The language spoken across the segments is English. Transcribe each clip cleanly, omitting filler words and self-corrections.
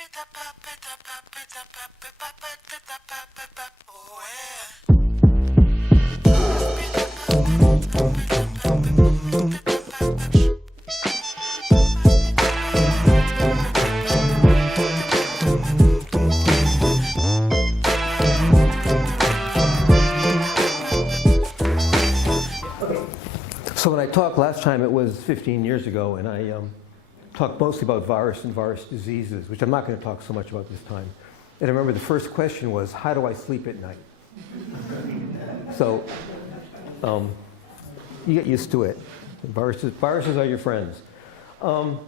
So when I talked last time, it was 15 years ago, and I talked mostly about virus and virus diseases, which I'm not going to talk so much about this time. And I remember the first question was, how do I sleep at night? So you get used to it. Viruses are your friends. So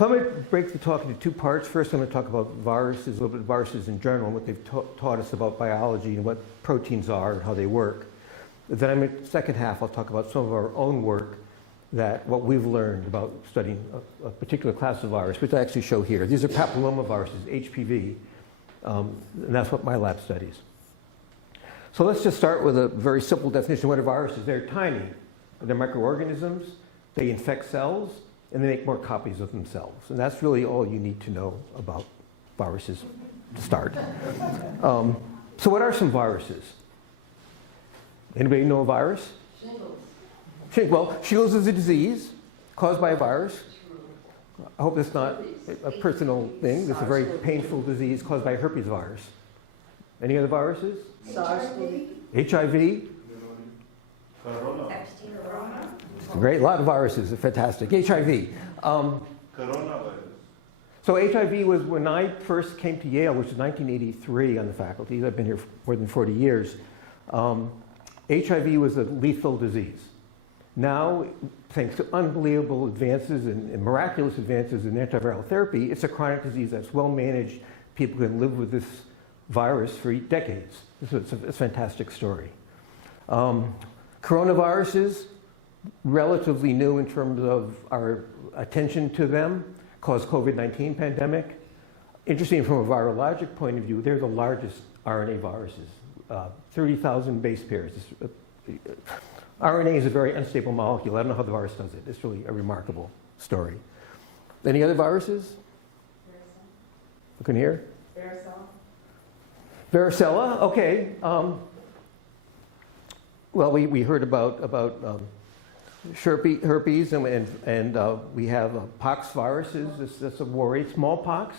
I'm going to break the talk into two parts. First, I'm going to talk about viruses, a little bit of viruses in general, and what they've taught us about biology and what proteins are and how they work. Then in the second half, I'll talk about some of our own work, what we've learned about studying a particular class of virus, which I actually show here. These are papillomaviruses, HPV, and that's what my lab studies. So let's just start with a very simple definition. What are viruses? They're tiny. They're microorganisms. They infect cells, and they make more copies of themselves. And that's really all you need to know about viruses to start. So what are some viruses? Anybody know a virus? Shingles. Well, shingles is a disease caused by a virus. I hope that's not a personal thing. It's a very painful disease caused by a herpes virus. Any other viruses? SARS-CoV. HIV. Corona. Great, a lot of viruses. They're fantastic. HIV. Coronavirus. So HIV was when I first came to Yale, which was 1983 on the faculty. I've been here for more than 40 years. HIV was a lethal disease. Now, thanks to unbelievable advances and miraculous advances in antiviral therapy, it's a chronic disease that's well managed. People can live with this virus for decades. It's a fantastic story. Coronaviruses, relatively new in terms of our attention to them, caused COVID-19 pandemic. Interesting from a virologic point of view, they're the largest RNA viruses. 30,000 base pairs. RNA is a very unstable molecule. I don't know how the virus does it. It's really a remarkable story. Any other viruses? Look in here. Varicella, okay. Well, we heard about herpes, and we have pox viruses. That's a worry. Smallpox.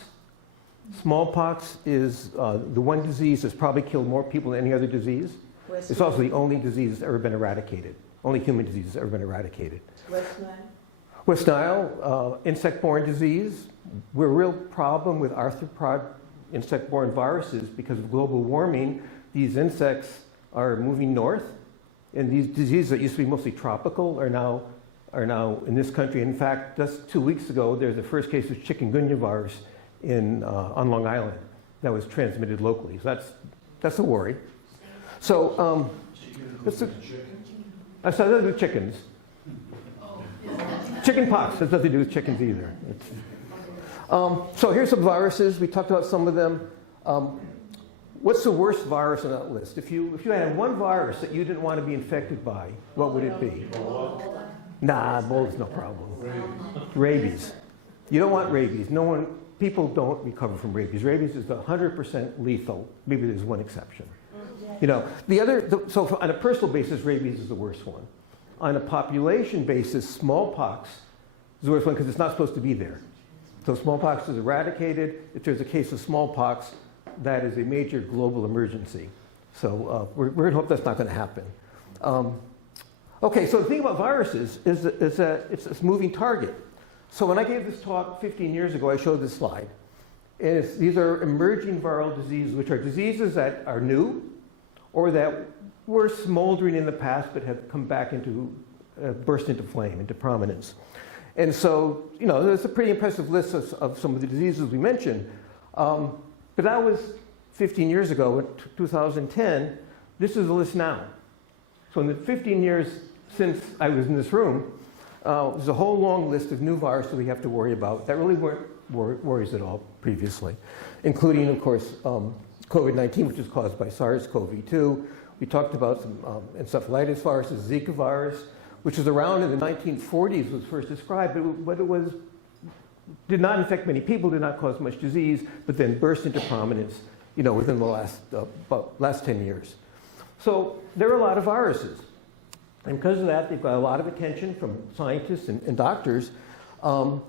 Smallpox is the one disease that's probably killed more people than any other disease. It's also the only disease that's ever been eradicated. Only human disease that's ever been eradicated. West Nile, insect-borne disease. We're a real problem with arthropod insect-borne viruses because of global warming. These insects are moving north, and these diseases that used to be mostly tropical are now in this country. In fact, just 2 weeks ago, there's the first case of chikungunya virus on Long Island that was transmitted locally. So that's a worry. So that's nothing to do with chickens. Chicken pox has nothing to do with chickens either. So here's some viruses. We talked about some of them. What's the worst virus on that list? If you had one virus that you didn't want to be infected by, what would it be? Nah, Ebola's no problem. Rabies. You don't want rabies. People don't recover from rabies. Rabies is 100% lethal. Maybe there's one exception. So on a personal basis, rabies is the worst one. On a population basis, smallpox is the worst one because it's not supposed to be there. So smallpox is eradicated. If there's a case of smallpox, that is a major global emergency. So we're going to hope that's not going to happen. Okay, so the thing about viruses is that it's a moving target. So when I gave this talk 15 years ago, I showed this slide. And these are emerging viral diseases, which are diseases that are new or that were smoldering in the past but have come back burst into flame, into prominence. And so, there's a pretty impressive list of some of the diseases we mentioned. But that was 15 years ago, in 2010. This is the list now. So in the 15 years since I was in this room, there's a whole long list of new viruses we have to worry about that really weren't worries at all previously, including, of course, COVID-19, which is caused by SARS-CoV-2. We talked about some encephalitis viruses, Zika virus, which was around in the 1940s, was first described, but it was did not infect many people, did not cause much disease, but then burst into prominence, within the last 10 years. So there are a lot of viruses. And because of that, they've got a lot of attention from scientists and doctors, and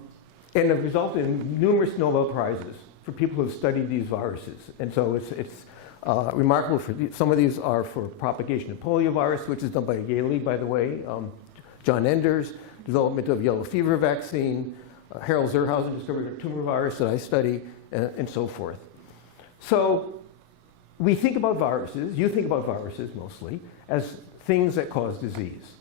have resulted in numerous Nobel Prizes for people who have studied these viruses. And so it's remarkable. Some of these are for propagation of poliovirus, which is done by Yale, by the way, John Enders, development of yellow fever vaccine, Harold Zerhausen discovered a tumor virus that I study, and so forth. So we think about viruses, you think about viruses mostly, as things that cause disease.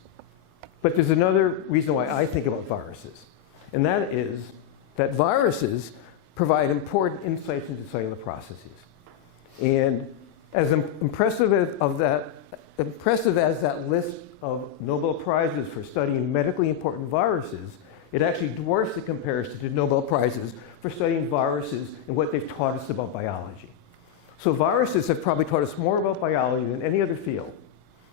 But there's another reason why I think about viruses, and that is that viruses provide important insights into cellular processes. And as impressive as that list of Nobel Prizes for studying medically important viruses, it actually dwarfs the comparison to Nobel Prizes for studying viruses and what they've taught us about biology. So viruses have probably taught us more about biology than any other field.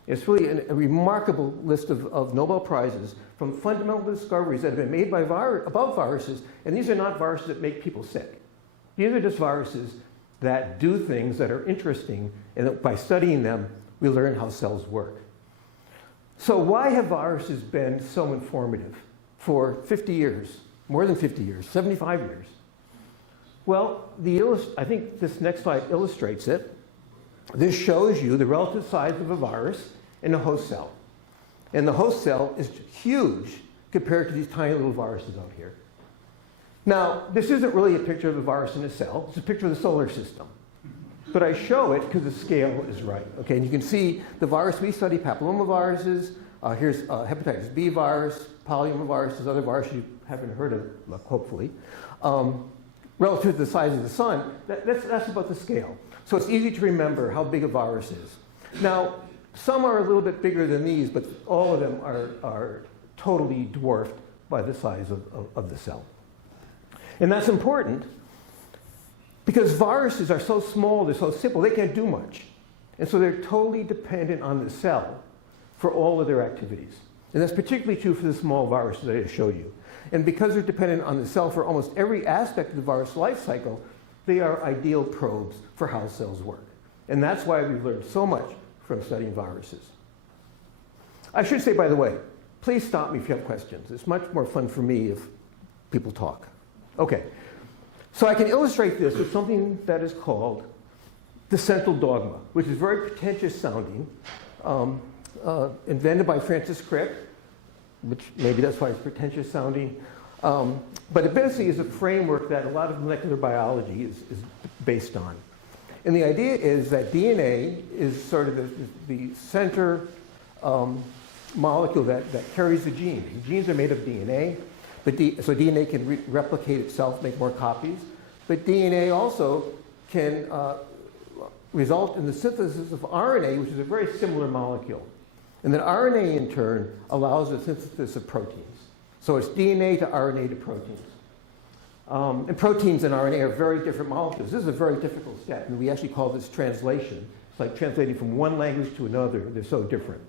It's really a remarkable list of Nobel Prizes from fundamental discoveries that have been made about viruses, and these are not viruses that make people sick. These are just viruses that do things that are interesting, and that by studying them, we learn how cells work. So why have viruses been so informative for 50 years, more than 50 years, 75 years? Well, I think this next slide illustrates it. This shows you the relative size of a virus in a host cell. And the host cell is huge compared to these tiny little viruses out here. Now, this isn't really a picture of a virus in a cell. It's a picture of the solar system. But I show it because the scale is right. Okay, and you can see the virus we study, papillomaviruses. Here's hepatitis B virus, polyomaviruses, other viruses you haven't heard of, hopefully. Relative to the size of the sun, that's about the scale. So it's easy to remember how big a virus is. Now, some are a little bit bigger than these, but all of them are totally dwarfed by the size of the cell. And that's important because viruses are so small, they're so simple, they can't do much. And so they're totally dependent on the cell for all of their activities. And that's particularly true for the small viruses that I showed you. And because they're dependent on the cell for almost every aspect of the virus life cycle, they are ideal probes for how cells work. And that's why we've learned so much from studying viruses. I should say, by the way, please stop me if you have questions. It's much more fun for me if people talk. Okay, so I can illustrate this with something that is called the central dogma, which is very pretentious sounding, invented by Francis Crick, which maybe that's why it's pretentious sounding. But it basically is a framework that a lot of molecular biology is based on. And the idea is that DNA is sort of the center molecule that carries the genes. The genes are made of DNA, so DNA can replicate itself, make more copies. But DNA also can result in the synthesis of RNA, which is a very similar molecule. And then RNA, in turn, allows the synthesis of proteins. So it's DNA to RNA to proteins. And proteins and RNA are very different molecules. This is a very difficult step, and we actually call this translation. It's like translating from one language to another. They're so different.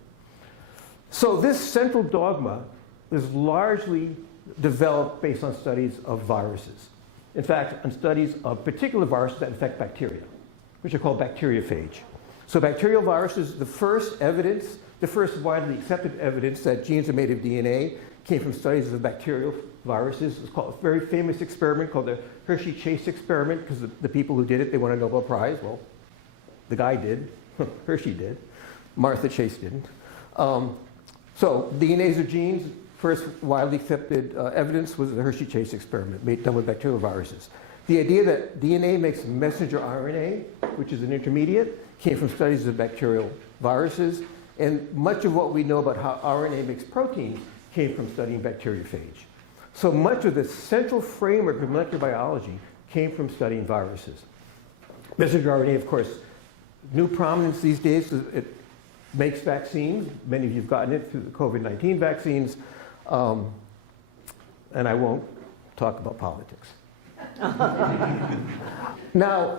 So this central dogma is largely developed based on studies of viruses. In fact, on studies of particular viruses that infect bacteria, which are called bacteriophage. So bacterial viruses, the first widely accepted evidence that genes are made of DNA came from studies of bacterial viruses. It's called a very famous experiment called the Hershey-Chase experiment, because the people who did it, they won a Nobel Prize. Well, the guy did. Hershey did. Martha Chase didn't. So DNAs of genes, first widely accepted evidence was the Hershey-Chase experiment done with bacterial viruses. The idea that DNA makes messenger RNA, which is an intermediate, came from studies of bacterial viruses. And much of what we know about how RNA makes proteins came from studying bacteriophage. So much of the central framework of molecular biology came from studying viruses. Messenger RNA, of course, new prominence these days. It makes vaccines. Many of you have gotten it through the COVID-19 vaccines. And I won't talk about politics. Now,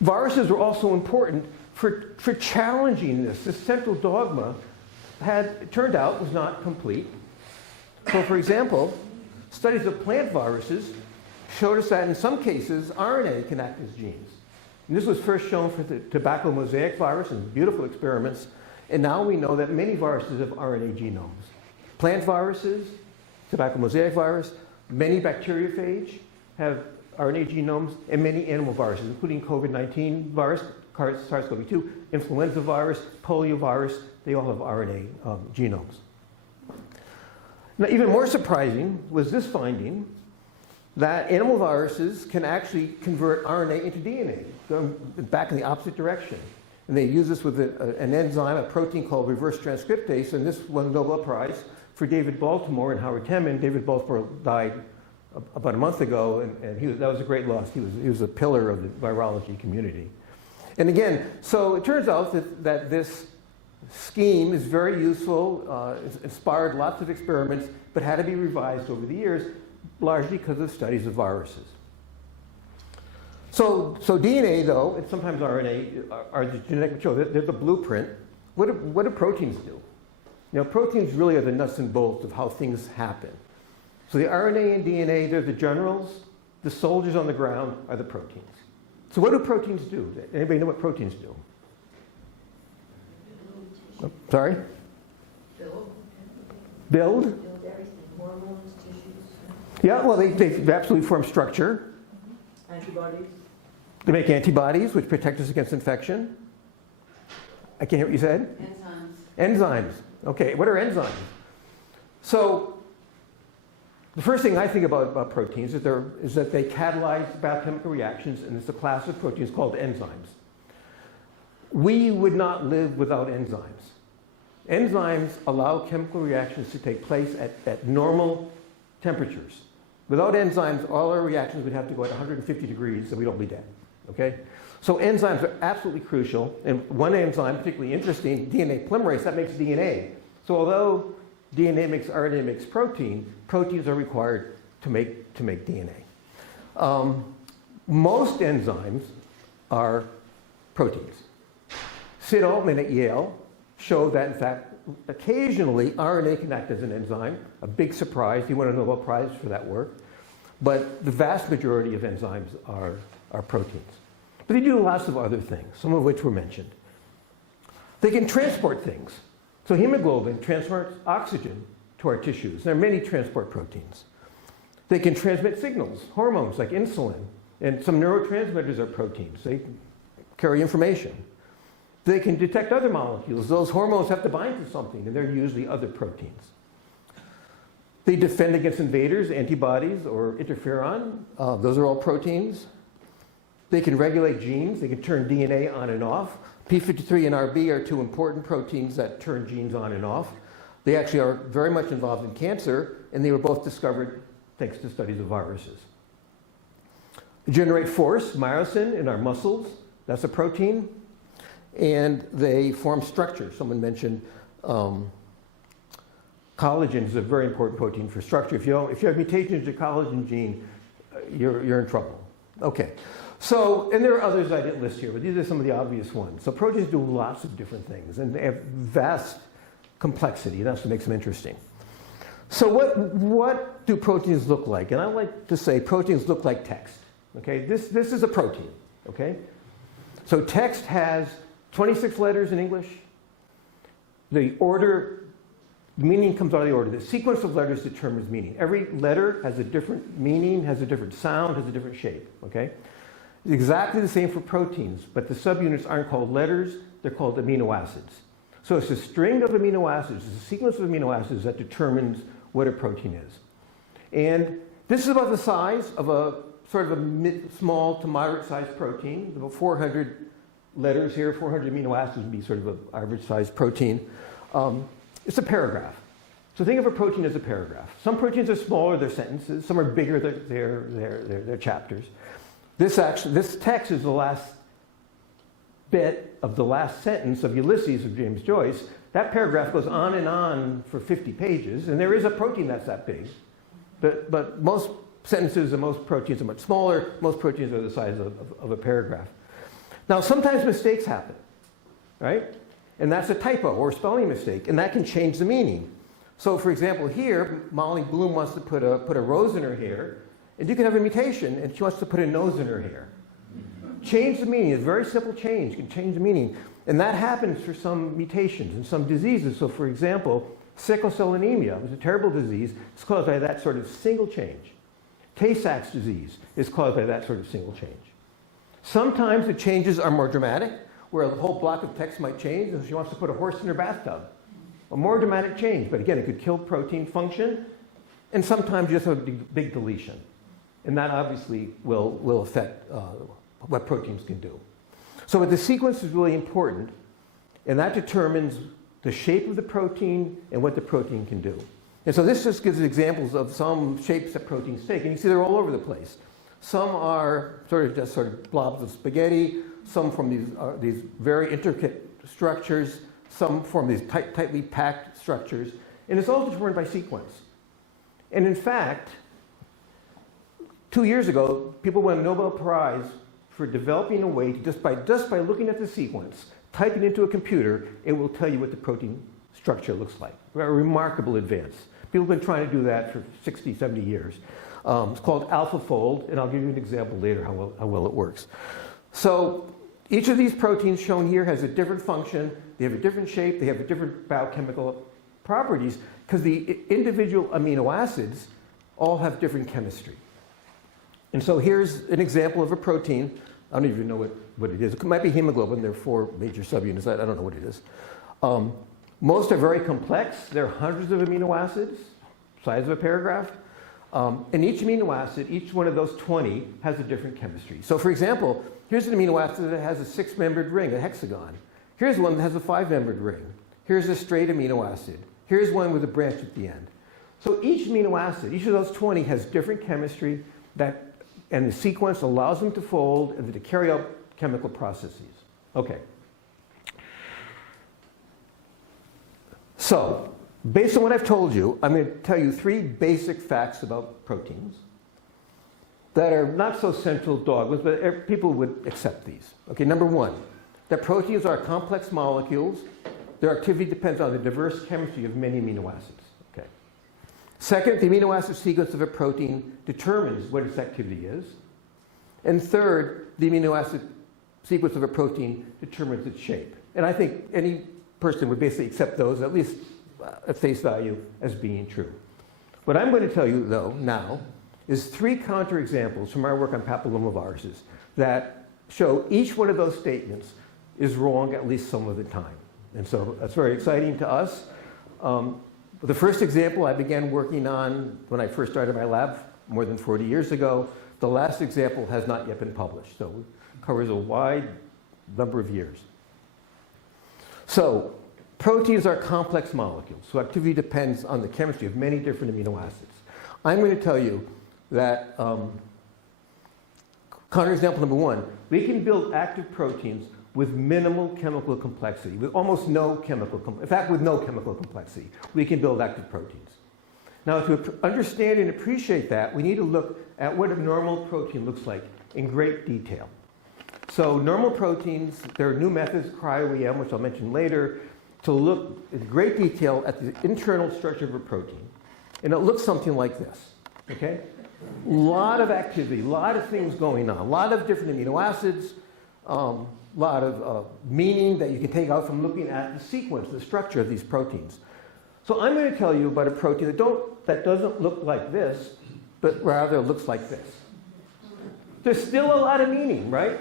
viruses were also important for challenging this. This central dogma it turned out, was not complete. So, for example, studies of plant viruses showed us that in some cases, RNA can act as genes. And this was first shown for the tobacco mosaic virus in beautiful experiments. And now we know that many viruses have RNA genomes. Plant viruses, tobacco mosaic virus, many bacteriophage have RNA genomes, and many animal viruses, including COVID-19 virus, SARS-CoV-2, influenza virus, polio virus, they all have RNA genomes. Now, even more surprising was this finding that animal viruses can actually convert RNA into DNA, going back in the opposite direction. And they use this with an enzyme, a protein called reverse transcriptase, and this won the Nobel Prize for David Baltimore and Howard Temin. David Baltimore died about a month ago, and that was a great loss. He was a pillar of the virology community. And again, so it turns out that this scheme is very useful, it's inspired lots of experiments, but had to be revised over the years, largely because of studies of viruses. So DNA, though, and sometimes RNA, are the genetic material. They're the blueprint. What do proteins do? You know, proteins really are the nuts and bolts of how things happen. So the RNA and DNA, they're the generals. The soldiers on the ground are the proteins. So what do proteins do? Anybody know what proteins do? Oh, sorry? Build. Build? Build everything, hormones, tissues, Yeah, well, they absolutely form structure. antibodies. They make antibodies, which protect us against infection. I can't hear what you said. Enzymes. Enzymes. Okay, what are enzymes? So the first thing I think about proteins is that they catalyze biochemical reactions, and it's a class of proteins called enzymes. We would not live without enzymes. Enzymes allow chemical reactions to take place at normal temperatures. Without enzymes, all our reactions would have to go at 150 degrees, and we'd all be dead. Okay? So enzymes are absolutely crucial, and one enzyme, particularly interesting, DNA polymerase, that makes DNA. So although DNA makes RNA makes protein, proteins are required to make DNA. Most enzymes are proteins. Sid Altman at Yale showed that, in fact, occasionally RNA can act as an enzyme. A big surprise. He won a Nobel Prize for that work. But the vast majority of enzymes are proteins. But they do lots of other things, some of which were mentioned. They can transport things. So hemoglobin transports oxygen to our tissues. There are many transport proteins. They can transmit signals, hormones like insulin, and some neurotransmitters are proteins. They carry information. They can detect other molecules. Those hormones have to bind to something, and they're usually other proteins. They defend against invaders, antibodies, or interferon. Those are all proteins. They can regulate genes. They can turn DNA on and off. P53 and RB are two important proteins that turn genes on and off. They actually are very much involved in cancer, and they were both discovered thanks to studies of viruses. They generate force, myosin, in our muscles. That's a protein. And they form structure. Someone mentioned collagen is a very important protein for structure. If you have mutations in the collagen gene, you're in trouble. Okay. So, and there are others I didn't list here, but these are some of the obvious ones. So proteins do lots of different things, and they have vast complexity. That's what makes them interesting. So what do proteins look like? And I like to say proteins look like text. Okay, this is a protein. Okay, so text has 26 letters in English. The order, meaning comes out of the order. The sequence of letters determines meaning. Every letter has a different meaning, has a different sound, has a different shape. Okay. It's exactly the same for proteins, but the subunits aren't called letters, they're called amino acids. So it's a string of amino acids, it's a sequence of amino acids that determines what a protein is. And this is about the size of a sort of a small to moderate sized protein, about 400 letters here, 400 amino acids would be sort of an average sized protein. It's a paragraph. So think of a protein as a paragraph. Some proteins are smaller, they're sentences, some are bigger, they're chapters. This text is the last bit of the last sentence of Ulysses of James Joyce. That paragraph goes on and on for 50 pages, and there is a protein that's that big. But most sentences and most proteins are much smaller. Most proteins are the size of a paragraph. Now, sometimes mistakes happen, right? And that's a typo or a spelling mistake, and that can change the meaning. So for example, here, Molly Bloom wants to put a rose in her hair, and you can have a mutation, and she wants to put a nose in her hair. Change the meaning. It's a very simple change. You can change the meaning. And that happens for some mutations and some diseases. So for example, sickle cell anemia is a terrible disease. It's caused by that sort of single change. Tay-Sachs disease is caused by that sort of single change. Sometimes the changes are more dramatic, where the whole block of text might change, and she wants to put a horse in her bathtub. A more dramatic change, but again, it could kill protein function, and sometimes you just have a big deletion. And that obviously will affect what proteins can do. So the sequence is really important, and that determines the shape of the protein and what the protein can do. And so this just gives examples of some shapes that proteins take, and you see they're all over the place. Some are sort of blobs of spaghetti, some from these very intricate structures, some form these tightly packed structures, and it's all determined by sequence. And in fact, 2 years ago, people won a Nobel Prize for developing a way to, just by looking at the sequence, type it into a computer, it will tell you what the protein structure looks like. A remarkable advance. People have been trying to do that for 60, 70 years. It's called AlphaFold, and I'll give you an example later how well it works. So each of these proteins shown here has a different function, they have a different shape, they have a different biochemical properties, because the individual amino acids all have different chemistry. And so here's an example of a protein. I don't even know what it is. It might be hemoglobin. There are 4 major subunits. I don't know what it is. Most are very complex. There are hundreds of amino acids, size of a paragraph. And each amino acid, each one of those 20, has a different chemistry. So for example, here's an amino acid that has a 6-membered ring, a hexagon. Here's one that has a 5-membered ring. Here's a straight amino acid. Here's one with a branch at the end. So each amino acid, each of those 20, has different chemistry, and the sequence allows them to fold and to carry out chemical processes. Okay. So, based on what I've told you, I'm going to tell you 3 basic facts about proteins that are not so central dogmas, but people would accept these. Okay, number 1, that proteins are complex molecules. Their activity depends on the diverse chemistry of many amino acids. Okay. Second, the amino acid sequence of a protein determines what its activity is. And third, the amino acid sequence of a protein determines its shape. And I think any person would basically accept those, at least at face value, as being true. What I'm going to tell you, though, now, is 3 counterexamples from our work on papillomaviruses that show each one of those statements is wrong at least some of the time. And so that's very exciting to us. The first example I began working on when I first started my lab more than 40 years ago. The last example has not yet been published, so it covers a wide number of years. So proteins are complex molecules, so activity depends on the chemistry of many different amino acids. I'm going to tell you that, counterexample number 1, we can build active proteins with minimal chemical complexity, with almost no chemical complexity. In fact, with no chemical complexity, we can build active proteins. Now, to understand and appreciate that, we need to look at what a normal protein looks like in great detail. So normal proteins, there are new methods, cryo-EM, which I'll mention later, to look in great detail at the internal structure of a protein. And it looks something like this, okay? A lot of activity, a lot of things going on, a lot of different amino acids, a lot of meaning that you can take out from looking at the sequence, the structure of these proteins. So I'm going to tell you about a protein that doesn't look like this, but rather looks like this. There's still a lot of meaning, right?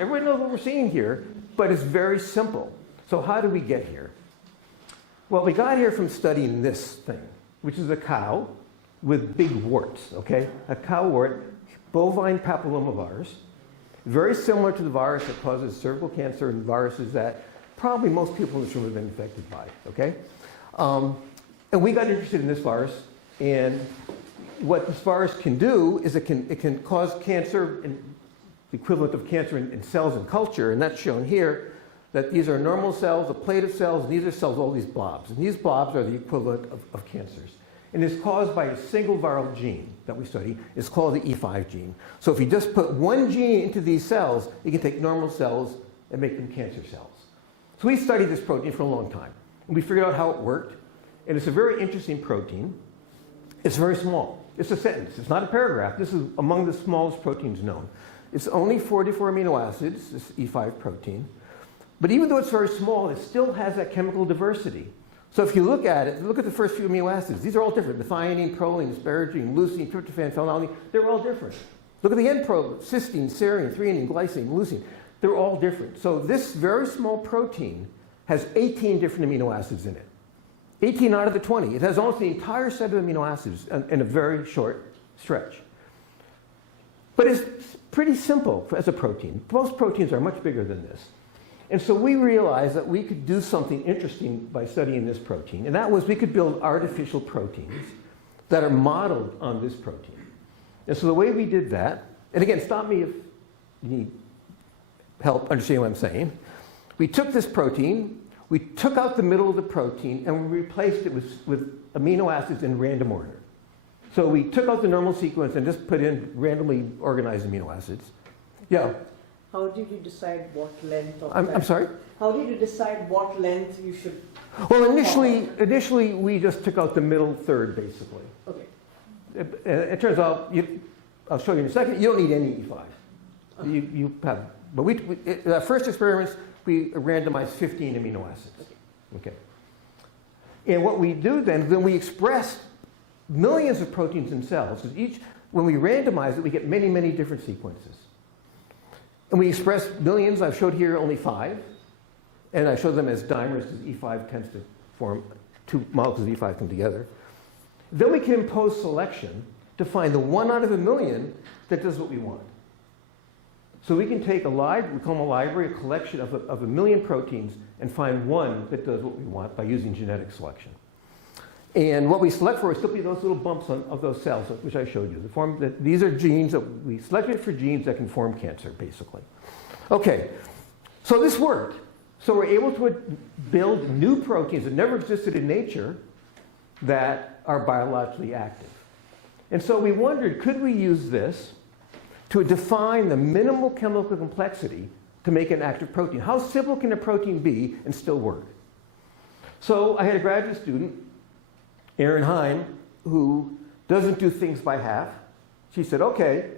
Everyone knows what we're seeing here, but it's very simple. So how did we get here? Well, we got here from studying this thing, which is a cow with big warts, okay? A cow wart, bovine papillomavirus, very similar to the virus that causes cervical cancer and viruses that probably most people in this room have been infected by, okay? And we got interested in this virus, and what this virus can do is it can cause cancer, the equivalent of cancer in cells in culture, and that's shown here, that these are normal cells, a plate of cells, and these are cells, all these blobs. And these blobs are the equivalent of cancers. And it's caused by a single viral gene that we study. It's called the E5 gene. So if you just put one gene into these cells, you can take normal cells and make them cancer cells. So we studied this protein for a long time. And we figured out how it worked. And it's a very interesting protein. It's very small. It's a sentence. It's not a paragraph. This is among the smallest proteins known. It's only 44 amino acids, this E5 protein. But even though it's very small, it still has that chemical diversity. So if you look at it, look at the first few amino acids. These are all different. Methionine, proline, asparagine, leucine, tryptophan, phenylalanine. They're all different. Look at the end cysteine, serine, threonine, glycine, leucine. They're all different. So this very small protein has 18 different amino acids in it. 18 out of the 20. It has almost the entire set of amino acids in a very short stretch. But it's pretty simple as a protein. Most proteins are much bigger than this. And so we realized that we could do something interesting by studying this protein. And that was we could build artificial proteins that are modeled on this protein. And so the way we did that, and again, stop me if you need help understanding what I'm saying. We took this protein, we took out the middle of the protein, and we replaced it with amino acids in random order. So we took out the normal sequence and just put in randomly organized amino acids. Yeah? How did you decide what length of I'm sorry? How did you decide what length you should? Well, initially we just took out the middle third, basically. Okay. It turns out, I'll show you in a second, you don't need any E5. You have, but in our first experiments, we randomized 15 amino acids. Okay. And what we do then we express millions of proteins in cells. When we randomize it, we get many, many different sequences. And we express millions. I've showed here only 5. And I show them as dimers because E5 tends to form, 2 molecules of E5 come together. Then we can impose selection to find the 1 out of a million that does what we want. So we can take we call them a library, a collection of a million proteins, and find one that does what we want by using genetic selection. And what we select for is simply those little bumps of those cells, which I showed you. These are genes that we selected for genes that can form cancer, basically. Okay, so this worked. So we're able to build new proteins that never existed in nature that are biologically active. And so we wondered, could we use this to define the minimal chemical complexity to make an active protein? How simple can a protein be and still work? So I had a graduate student, Erin Heim, who doesn't do things by half. She said, okay,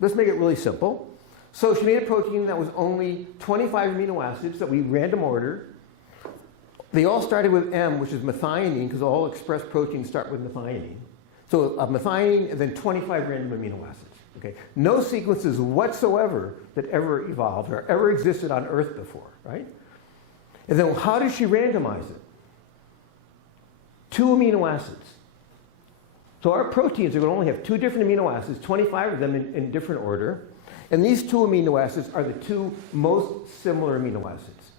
let's make it really simple. So she made a protein that was only 25 amino acids that we random ordered. They all started with M, which is methionine, because all expressed proteins start with methionine. So methionine and then 25 random amino acids. Okay? No sequences whatsoever that ever evolved or ever existed on Earth before, right? And then how did she randomize it? 2 amino acids. So our proteins are going to only have 2 different amino acids, 25 of them in different order. And these 2 amino acids are the 2 most similar amino acids,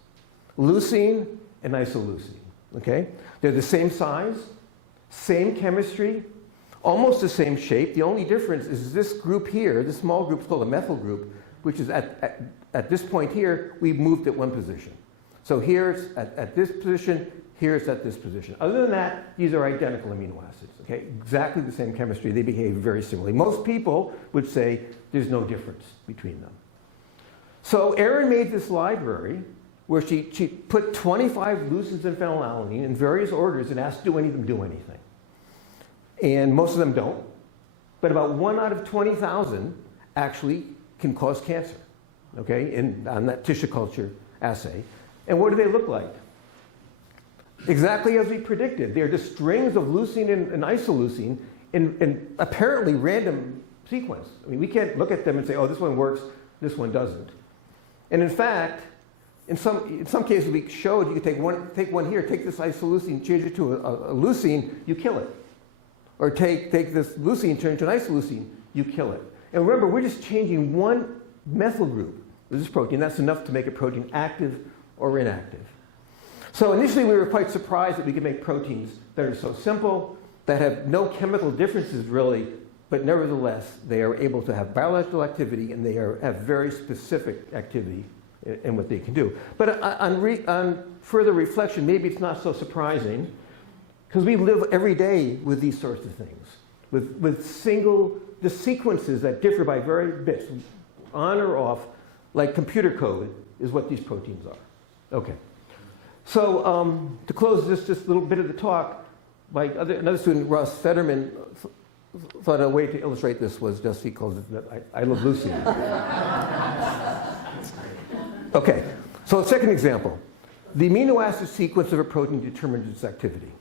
leucine and isoleucine. Okay? They're the same size, same chemistry, almost the same shape. The only difference is this group here, this small group is called a methyl group, which is at this point here, we've moved at 1 position. So here it's at this position, here it's at this position. Other than that, these are identical amino acids. Okay? Exactly the same chemistry. They behave very similarly. Most people would say there's no difference between them. So Erin made this library where she put 25 leucines and phenylalanine in various orders and asked, do any of them do anything? And most of them don't. But about 1 out of 20,000 actually can cause cancer, okay, on that tissue culture assay. And what do they look like? Exactly as we predicted. They're just strings of leucine and isoleucine in apparently random sequence. I mean, we can't look at them and say, oh, this one works, this one doesn't. And in fact, in some cases we showed you could take one here, take this isoleucine, change it to a leucine, you kill it. Or take this leucine, turn it to an isoleucine, you kill it. And remember, we're just changing one methyl group of this protein. That's enough to make a protein active or inactive. So initially we were quite surprised that we could make proteins that are so simple, that have no chemical differences really, but nevertheless they are able to have biological activity and they have very specific activity in what they can do. But on further reflection, maybe it's not so surprising, because we live every day with these sorts of things, with the sequences that differ by very bits, on or off, like computer code is what these proteins are. Okay. So to close this little bit of the talk, Another student, Russ Fetterman, thought a way to illustrate this was just, he calls it, I Love Lucy. Okay, so second example. The amino acid sequence of a protein determines its activity.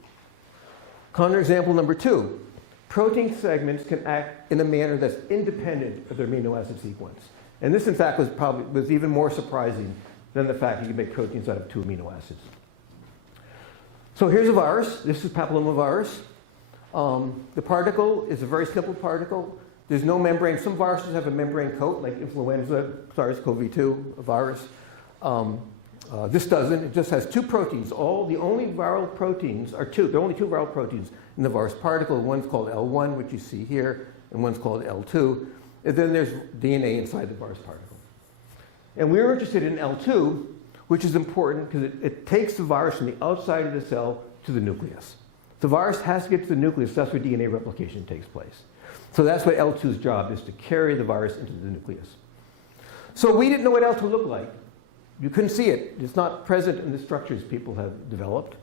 Counterexample number 2. Protein segments can act in a manner that's independent of their amino acid sequence. And this, in fact, was even more surprising than the fact that you can make proteins out of 2 amino acids. So here's a virus. This is papillomavirus. The particle is a very simple particle. There's no membrane. Some viruses have a membrane coat, like influenza, SARS-CoV-2, a virus. This doesn't. It just has 2 proteins. The only viral proteins are 2. There are only 2 viral proteins in the virus particle. One's called L1, which you see here, and one's called L2. And then there's DNA inside the virus particle. And we were interested in L2, which is important because it takes the virus from the outside of the cell to the nucleus. The virus has to get to the nucleus. That's where DNA replication takes place. So that's what L2's job is, to carry the virus into the nucleus. So we didn't know what L2 looked like. You couldn't see it. It's not present in the structures people have developed.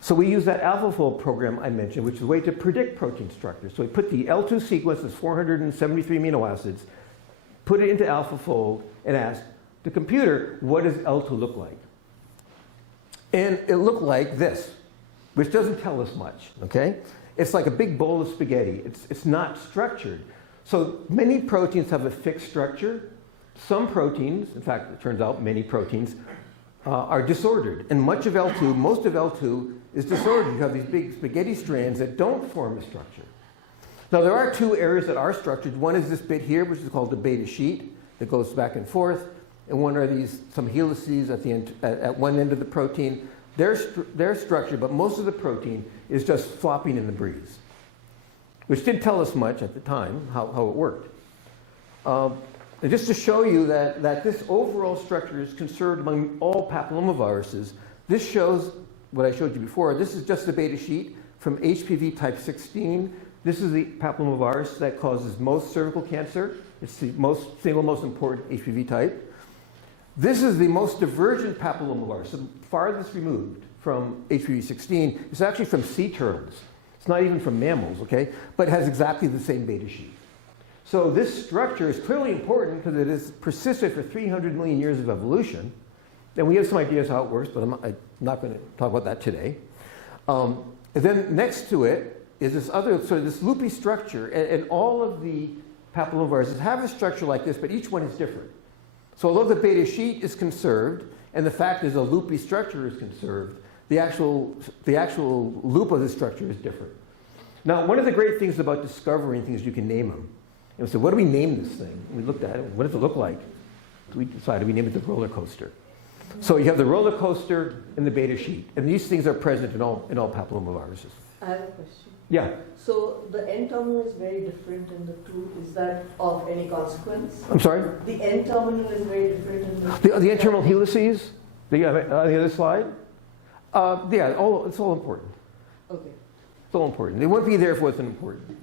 So we used that AlphaFold program I mentioned, which is a way to predict protein structures. So we put the L2 sequence, that's 473 amino acids, put it into AlphaFold, and asked the computer, what does L2 look like? And it looked like this, which doesn't tell us much, okay? It's like a big bowl of spaghetti. It's not structured. So many proteins have a fixed structure. Some proteins, in fact, it turns out many proteins, are disordered. And most of L2 is disordered. You have these big spaghetti strands that don't form a structure. Now, there are 2 areas that are structured. One is this bit here, which is called the beta sheet, that goes back and forth. And one are some helices at one end of the protein. They're structured, but most of the protein is just flopping in the breeze, which didn't tell us much at the time how it worked. And just to show you that this overall structure is conserved among all papillomaviruses, this shows what I showed you before. This is just the beta sheet from HPV type 16. This is the papillomavirus that causes most cervical cancer. It's the single most important HPV type. This is the most divergent papillomavirus, the farthest removed from HPV 16. It's actually from sea turtles. It's not even from mammals, okay? But it has exactly the same beta sheet. So this structure is clearly important because it has persisted for 300 million years of evolution. And we have some ideas how it works, but I'm not going to talk about that today. And then next to it is this other sort of this loopy structure. And all of the papillomaviruses have a structure like this, but each one is different. So although the beta sheet is conserved, and the fact is a loopy structure is conserved, the actual loop of the structure is different. Now, one of the great things about discovering things, you can name them. And we said, what do we name this thing? And we looked at it. What does it look like? So we decided we named it the roller coaster. So you have the roller coaster and the beta sheet. And these things are present in all papillomaviruses. I have a question. Yeah. So the N terminal is very different in the 2. Is that of any consequence? I'm sorry? The N terminal is very different in the The N-terminal helices? On the other slide? Yeah, it's all important. Okay. It's all important. It wouldn't be there if it wasn't important.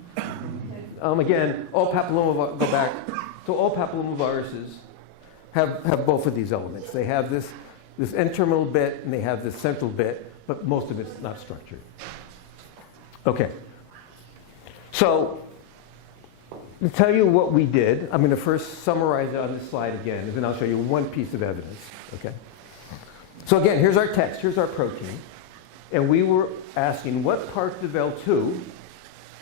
Again, all papillomaviruses have both of these elements. They have this N-terminal bit and they have this central bit, but most of it's not structured. Okay. So, to tell you what we did, I'm going to first summarize it on this slide again, and then I'll show you one piece of evidence. Okay. So again, here's our text, here's our protein, and we were asking what parts of L2,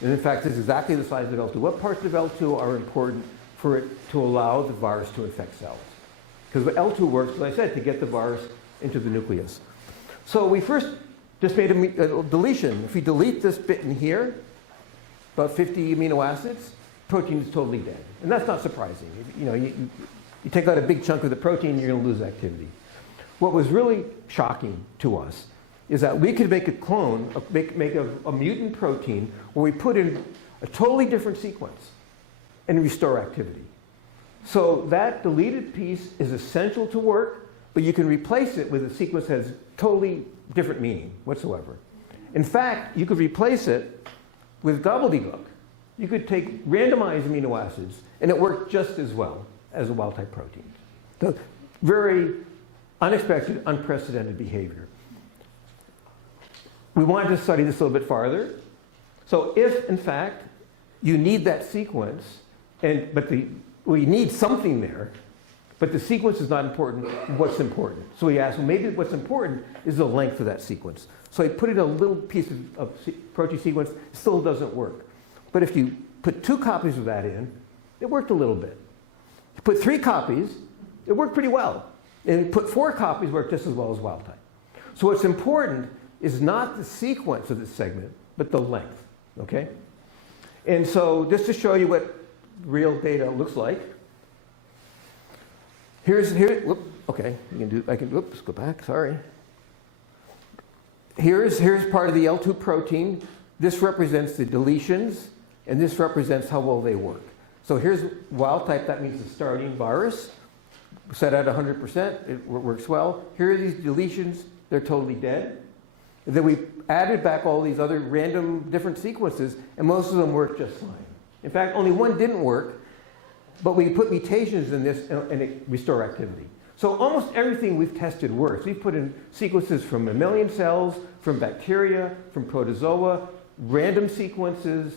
and in fact, this is exactly the size of L2, what parts of L2 are important for it to allow the virus to infect cells? Because L2 works, as I said, to get the virus into the nucleus. So we first just made a deletion. If we delete this bit in here, about 50 amino acids, protein is totally dead. And that's not surprising. You take out a big chunk of the protein, you're going to lose activity. What was really shocking to us is that we could make a clone, make a mutant protein where we put in a totally different sequence and restore activity. So that deleted piece is essential to work, but you can replace it with a sequence that has totally different meaning whatsoever. In fact, you could replace it with gobbledygook. You could take randomized amino acids, and it worked just as well as a wild-type protein. So very unexpected, unprecedented behavior. we wanted to study this a little bit farther. So if, in fact, you need that sequence, we need something there, but the sequence is not important, what's important? So we asked, well, maybe what's important is the length of that sequence. So I put in a little piece of protein sequence, it still doesn't work. But if you put 2 copies of that in, it worked a little bit. You put 3 copies, it worked pretty well. And you put 4 copies, worked just as well as wild type. So what's important is not the sequence of the segment, but the length, okay? And so just to show you what real data looks like, whoops, go back, sorry. Here's part of the L2 protein. This represents the deletions, and this represents how well they work. So here's wild type, that means the starting virus. Set at 100%, it works well. Here are these deletions, they're totally dead. And then we added back all these other random different sequences, and most of them worked just fine. In fact, only one didn't work, but we put mutations in this and it restored activity. So almost everything we've tested works. We've put in sequences from mammalian cells, from bacteria, from protozoa, random sequences,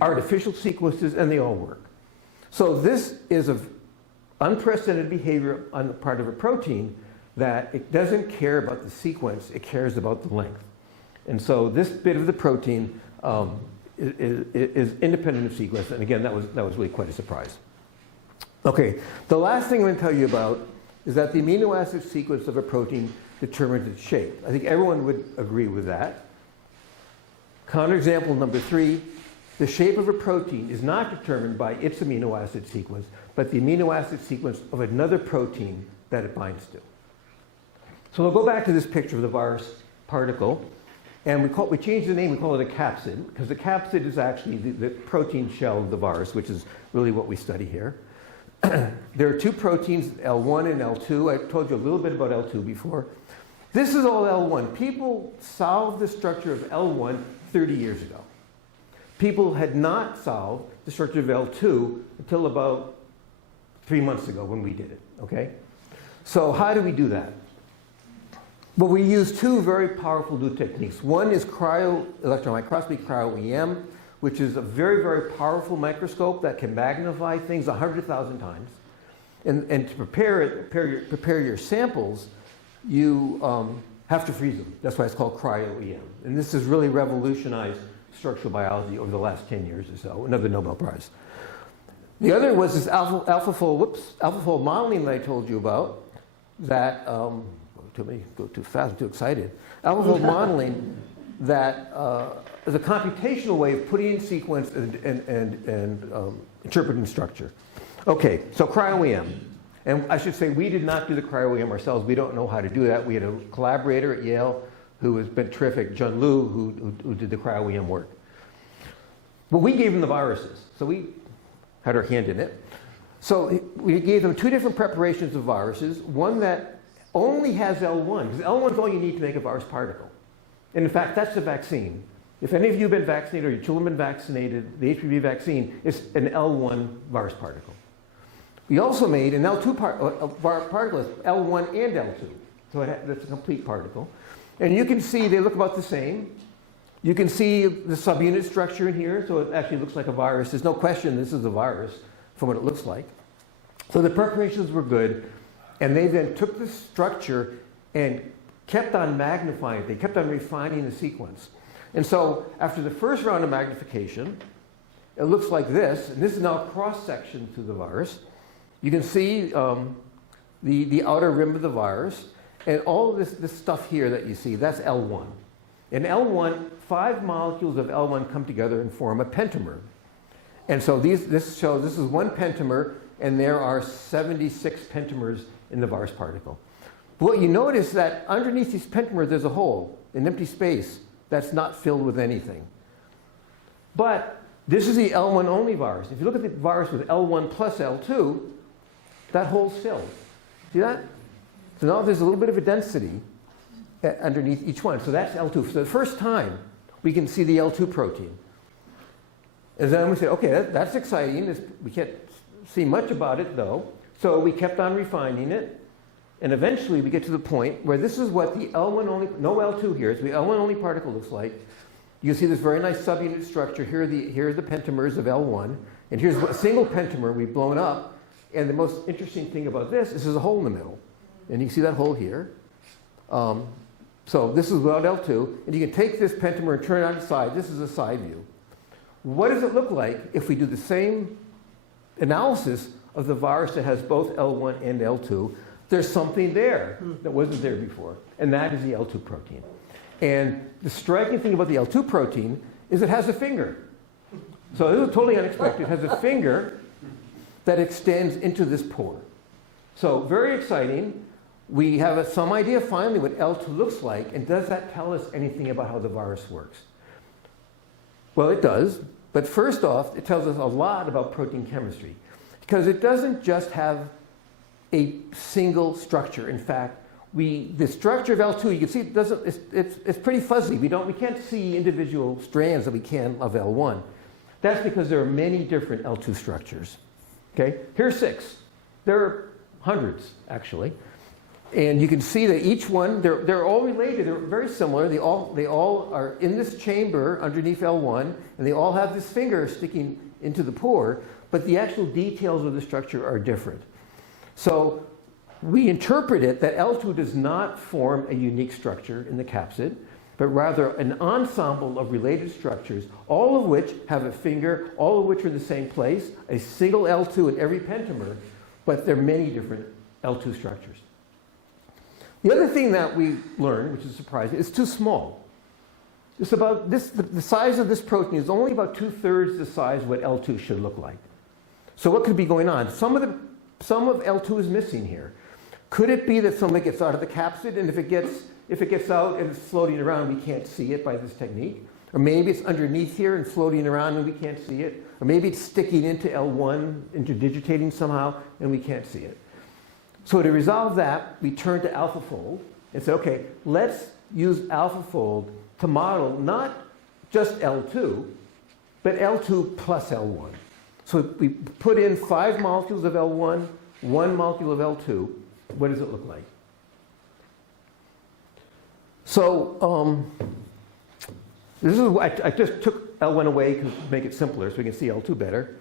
artificial sequences, and they all work. So this is an unprecedented behavior on the part of a protein that it doesn't care about the sequence, it cares about the length. And so this bit of the protein is independent of sequence, and again, that was really quite a surprise. Okay, the last thing I'm going to tell you about is that the amino acid sequence of a protein determines its shape. I think everyone would agree with that. Counterexample number 3, the shape of a protein is not determined by its amino acid sequence, but the amino acid sequence of another protein that it binds to. So we'll go back to this picture of the virus particle, and we changed the name, we call it a capsid, because the capsid is actually the protein shell of the virus, which is really what we study here. There are 2 proteins, L1 and L2. I told you a little bit about L2 before. This is all L1. People solved the structure of L1 30 years ago. People had not solved the structure of L2 until about 3 months ago when we did it, okay? So how do we do that? Well, we use 2 very powerful new techniques. One is cryo-electron microscopy, cryo-EM, which is a very, very powerful microscope that can magnify things 100,000 times. And to prepare your samples, you have to freeze them. That's why it's called cryo-EM. And this has really revolutionized structural biology over the last 10 years or so, another Nobel Prize. The other was this AlphaFold modeling that I told you about that, go too fast, I'm too excited. AlphaFold modeling that is a computational way of putting in sequence and interpreting structure. Okay, so cryo-EM. And I should say we did not do the cryo-EM ourselves. We don't know how to do that. We had a collaborator at Yale who has been terrific, Jun Liu, who did the cryo-EM work. But we gave them the viruses, so we had our hand in it. So we gave them 2 different preparations of viruses, one that only has L1, because L1 is all you need to make a virus particle. And in fact, that's the vaccine. If any of you have been vaccinated or your children have been vaccinated, the HPV vaccine is an L1 virus particle. We also made an L2 particle, L1 and L2. So that's a complete particle. And you can see they look about the same. You can see the subunit structure in here, so it actually looks like a virus. There's no question this is a virus from what it looks like. So the preparations were good, and they then took the structure and kept on magnifying it. They kept on refining the sequence. And so after the first round of magnification, it looks like this, and this is now a cross-section to the virus. You can see the outer rim of the virus, and all of this stuff here that you see, that's L1. In L1, 5 molecules of L1 come together and form a pentamer. And so this shows this is 1 pentamer, and there are 76 pentamers in the virus particle. But what you notice that underneath these pentamers, there's a hole, an empty space that's not filled with anything. But this is the L1 only virus. If you look at the virus with L1 plus L2, that hole's filled. See that? So now there's a little bit of a density underneath each one. So that's L2. For the first time, we can see the L2 protein. And then we say, okay, that's exciting. We can't see much about it, though. So we kept on refining it. And eventually we get to the point where this is what the L1 only, no L2 here, it's the L1 only particle looks like. You see this very nice subunit structure. Here are the pentamers of L1. And here's a single pentamer we've blown up. And the most interesting thing about this is there's a hole in the middle. And you can see that hole here. So this is without L2. And you can take this pentamer and turn it on its side. This is a side view. What does it look like if we do the same analysis of the virus that has both L1 and L2? There's something there that wasn't there before, and that is the L2 protein. And the striking thing about the L2 protein is it has a finger. So this is totally unexpected. It has a finger that extends into this pore. So very exciting. We have some idea finally what L2 looks like, and does that tell us anything about how the virus works? Well, it does, but first off, it tells us a lot about protein chemistry, because it doesn't just have a single structure. In fact, the structure of L2, you can see it's pretty fuzzy. We can't see individual strands that we can of L1. That's because there are many different L2 structures. Okay, here's 6. There are hundreds, actually. And you can see that each one, they're all related. They're very similar. They all are in this chamber underneath L1, and they all have this finger sticking into the pore, but the actual details of the structure are different. So we interpret it that L2 does not form a unique structure in the capsid, but rather an ensemble of related structures, all of which have a finger, all of which are in the same place, a single L2 in every pentamer, but there are many different L2 structures. The other thing that we learned, which is surprising, is too small. The size of this protein is only about 2/3 the size of what L2 should look like. So what could be going on? Some of L2 is missing here. Could it be that something gets out of the capsid, and if it gets out and it's floating around, we can't see it by this technique? Or maybe it's underneath here and floating around and we can't see it. Or maybe it's sticking into L1, interdigitating somehow, and we can't see it. So to resolve that, we turn to AlphaFold and say, okay, let's use AlphaFold to model not just L2, but L2 plus L1. So we put in 5 molecules of L1, 1 molecule of L2. What does it look like? So this is I just took L1 away to make it simpler so we can see L2 better.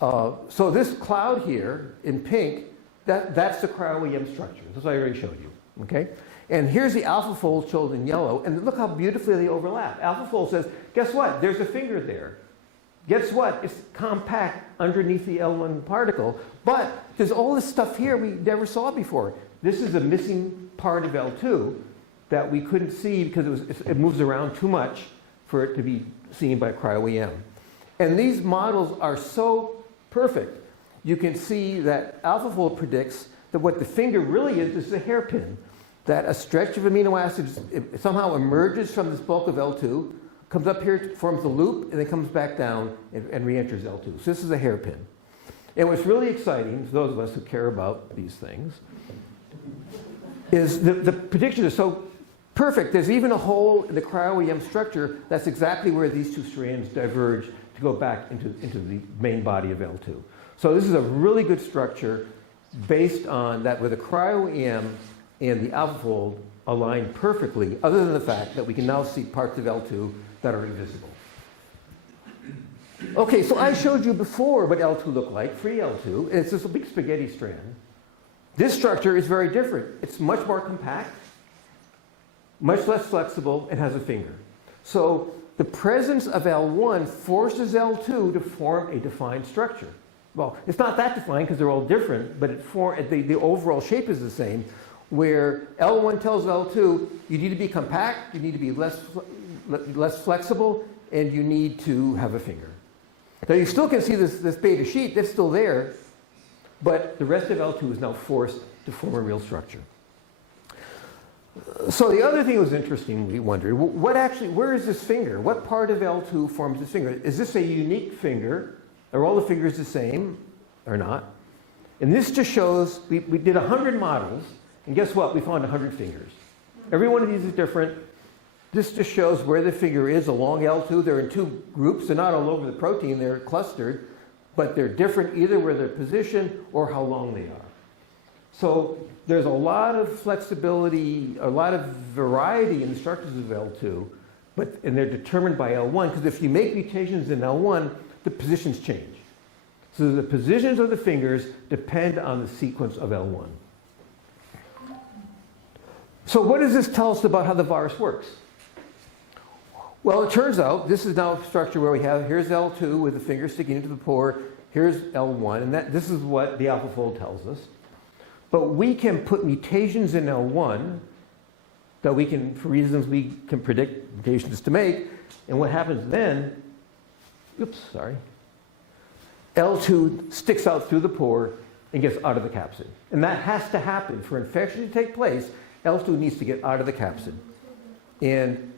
So this cloud here in pink, that's the cryo-EM structure. That's what I already showed you. Okay? And here's the AlphaFold shown in yellow, and look how beautifully they overlap. AlphaFold says, guess what? There's a finger there. Guess what? It's compact underneath the L1 particle, but there's all this stuff here we never saw before. This is a missing part of L2 that we couldn't see because it moves around too much for it to be seen by cryo-EM. And these models are so perfect. You can see that AlphaFold predicts that what the finger really is a hairpin, that a stretch of amino acids somehow emerges from this bulk of L2, comes up here, forms a loop, and then comes back down and re-enters L2. So this is a hairpin. And what's really exciting, for those of us who care about these things, is the predictions are so perfect. There's even a hole in the cryo-EM structure. That's exactly where these 2 strands diverge to go back into the main body of L2. So this is a really good structure based on that where the cryo-EM and the AlphaFold align perfectly, other than the fact that we can now see parts of L2 that are invisible. Okay, so I showed you before what L2 looked like, free L2, and it's this big spaghetti strand. This structure is very different. It's much more compact, much less flexible, and has a finger. So the presence of L1 forces L2 to form a defined structure. Well, it's not that defined because they're all different, but the overall shape is the same, where L1 tells L2, you need to be compact, you need to be less flexible, and you need to have a finger. Now you still can see this beta sheet, that's still there, but the rest of L2 is now forced to form a real structure. So the other thing that was interesting, we wondered, where is this finger? What part of L2 forms this finger? Is this a unique finger? Are all the fingers the same or not? And this just shows, we did 100 models, and guess what? We found 100 fingers. Every one of these is different. This just shows where the finger is along L2. They're in 2 groups. They're not all over the protein. They're clustered, but they're different either where they're positioned or how long they are. So there's a lot of flexibility, a lot of variety in the structures of L2, and they're determined by L1, because if you make mutations in L1, the positions change. So the positions of the fingers depend on the sequence of L1. So what does this tell us about how the virus works? Well, it turns out this is now a structure where here's L2 with the finger sticking into the pore, here's L1, and this is what the AlphaFold tells us. But we can put mutations in L1 that we can, for reasons we can predict mutations to make, and what happens then, L2 sticks out through the pore and gets out of the capsid. And that has to happen. For infection to take place, L2 needs to get out of the capsid. And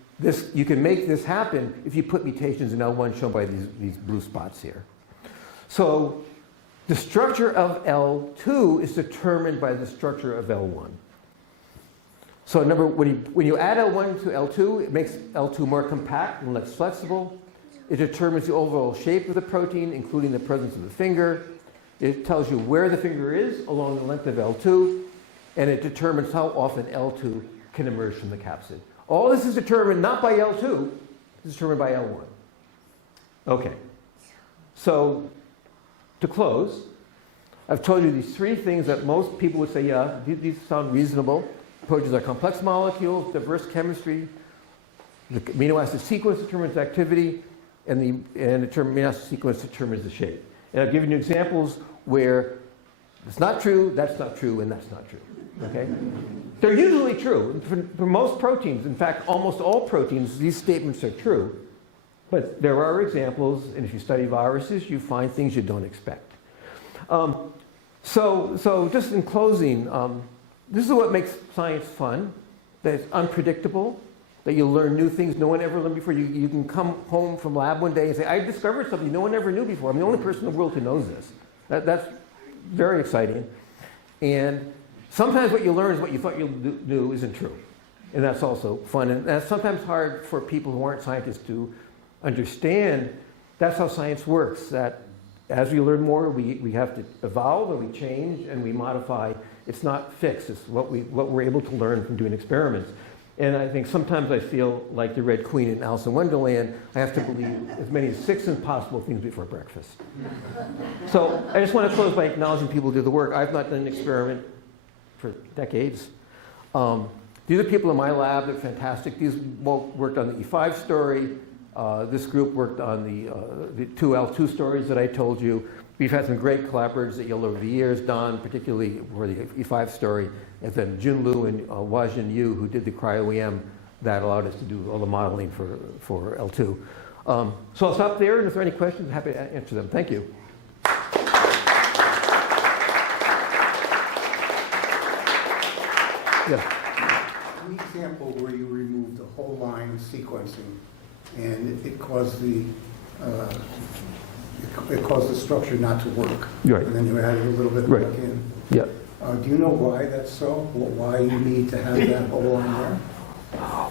you can make this happen if you put mutations in L1 shown by these blue spots here. So the structure of L2 is determined by the structure of L1. So when you add L1 to L2, it makes L2 more compact and less flexible. It determines the overall shape of the protein, including the presence of the finger. It tells you where the finger is along the length of L2, and it determines how often L2 can emerge from the capsid. All this is determined not by L2, it's determined by L1. Okay, so to close, I've told you these three things that most people would say, yeah, these sound reasonable. Proteins are complex molecules, diverse chemistry, the amino acid sequence determines activity, and the amino acid sequence determines the shape. And I've given you examples where it's not true, that's not true, and that's not true. Okay? They're usually true. For most proteins, in fact, almost all proteins, these statements are true. But there are examples, and if you study viruses, you find things you don't expect. So just in closing, this is what makes science fun, that it's unpredictable, that you learn new things no one ever learned before. You can come home from lab one day and say, I discovered something no one ever knew before. I'm the only person in the world who knows this. That's very exciting. And sometimes what you learn is what you thought you knew isn't true. And that's also fun. And that's sometimes hard for people who aren't scientists to understand. That's how science works, that as we learn more, we have to evolve and we change and we modify. It's not fixed. It's what we're able to learn from doing experiments. And I think sometimes I feel like the Red Queen in Alice in Wonderland. I have to believe as many as 6 impossible things before breakfast. So I just want to close by acknowledging people who do the work. I've not done an experiment for decades. These are people in my lab that are fantastic. These worked on the E5 story. This group worked on the 2 L2 stories that I told you. We've had some great collaborators that you'll over the years, Don, particularly for the E5 story, and then Jun Lu and Wajin Yu, who did the cryo-EM that allowed us to do all the modeling for L2. So I'll stop there, and if there are any questions, I'm happy to answer them. Thank you. Yeah. An example where you removed the whole line sequencing, and it caused the structure not to work. Right. And then you added a little bit Right. back in. Yeah. Do you know why that's so? Why you need to have that whole line there?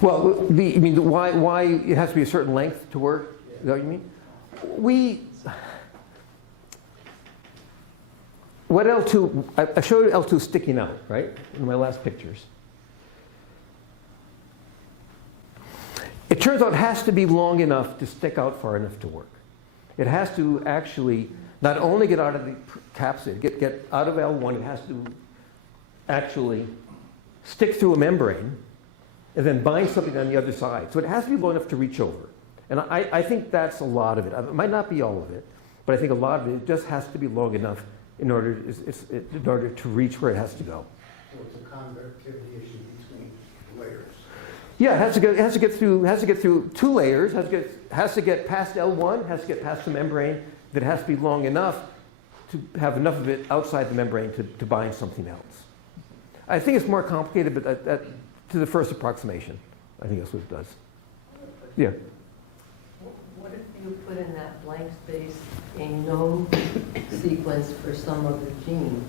Well, you mean why it has to be a certain length to work? Is that what you mean? What L2, I showed you L2 sticking out, right, in my last pictures. It turns out it has to be long enough to stick out far enough to work. It has to actually not only get out of the capsid, get out of L1, it has to actually stick through a membrane and then bind something on the other side. So it has to be long enough to reach over. And I think that's a lot of it. It might not be all of it, but I think a lot of it just has to be long enough in order to reach where it has to go. So it's a conductivity issue between layers. Yeah, it has to get through 2 layers. Has to get past L1. Has to get past the membrane. That has to be long enough to have enough of it outside the membrane to bind something else. I think it's more complicated, but to the first approximation, I think that's what it does. Yeah. What if you put in that blank space a known sequence for some of the gene?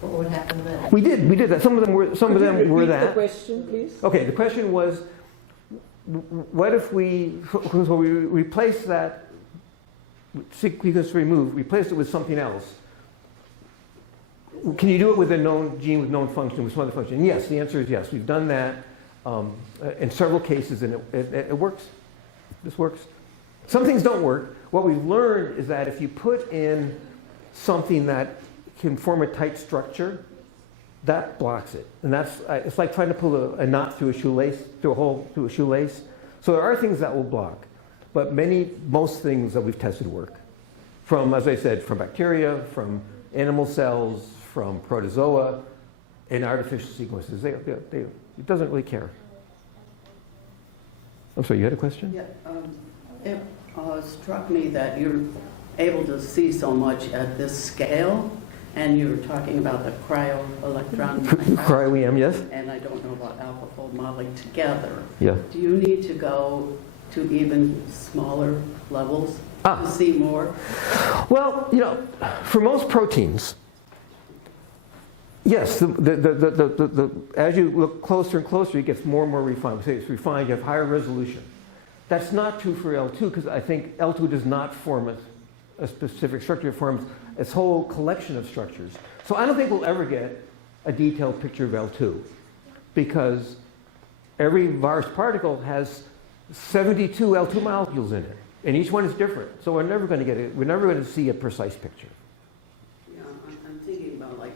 What would happen then? We did that. Some of them were Repeat that. the question, please. Okay, the question was, what if we replace that sequence removed, replace it with something else? Can you do it with a known gene with known function, with some other function? Yes, the answer is yes. We've done that in several cases, and it works. This works. Some things don't work. What we've learned is that if you put in something that can form a tight structure, that blocks it. And that's, it's like trying to pull a knot through a shoelace, through a hole through a shoelace. So there are things that will block. But most things that we've tested work. From, as I said, from bacteria, from animal cells, from protozoa, and artificial sequences. It doesn't really care. I'm sorry, you had a question? Yeah, it struck me that you're able to see so much at this scale, and you were talking about the cryo-electron Cryo-EM, yes? and I don't know about AlphaFold modeling together. Yeah. Do you need to go to even smaller levels to see more? Well, for most proteins, yes, as you look closer and closer, it gets more and more refined. We say it's refined, you have higher resolution. That's not true for L2 because I think L2 does not form a specific structure. It forms its whole collection of structures. So I don't think we'll ever get a detailed picture of L2 because every virus particle has 72 L2 molecules in it, and each one is different. So we're never going to see a precise picture. Yeah, I'm thinking about like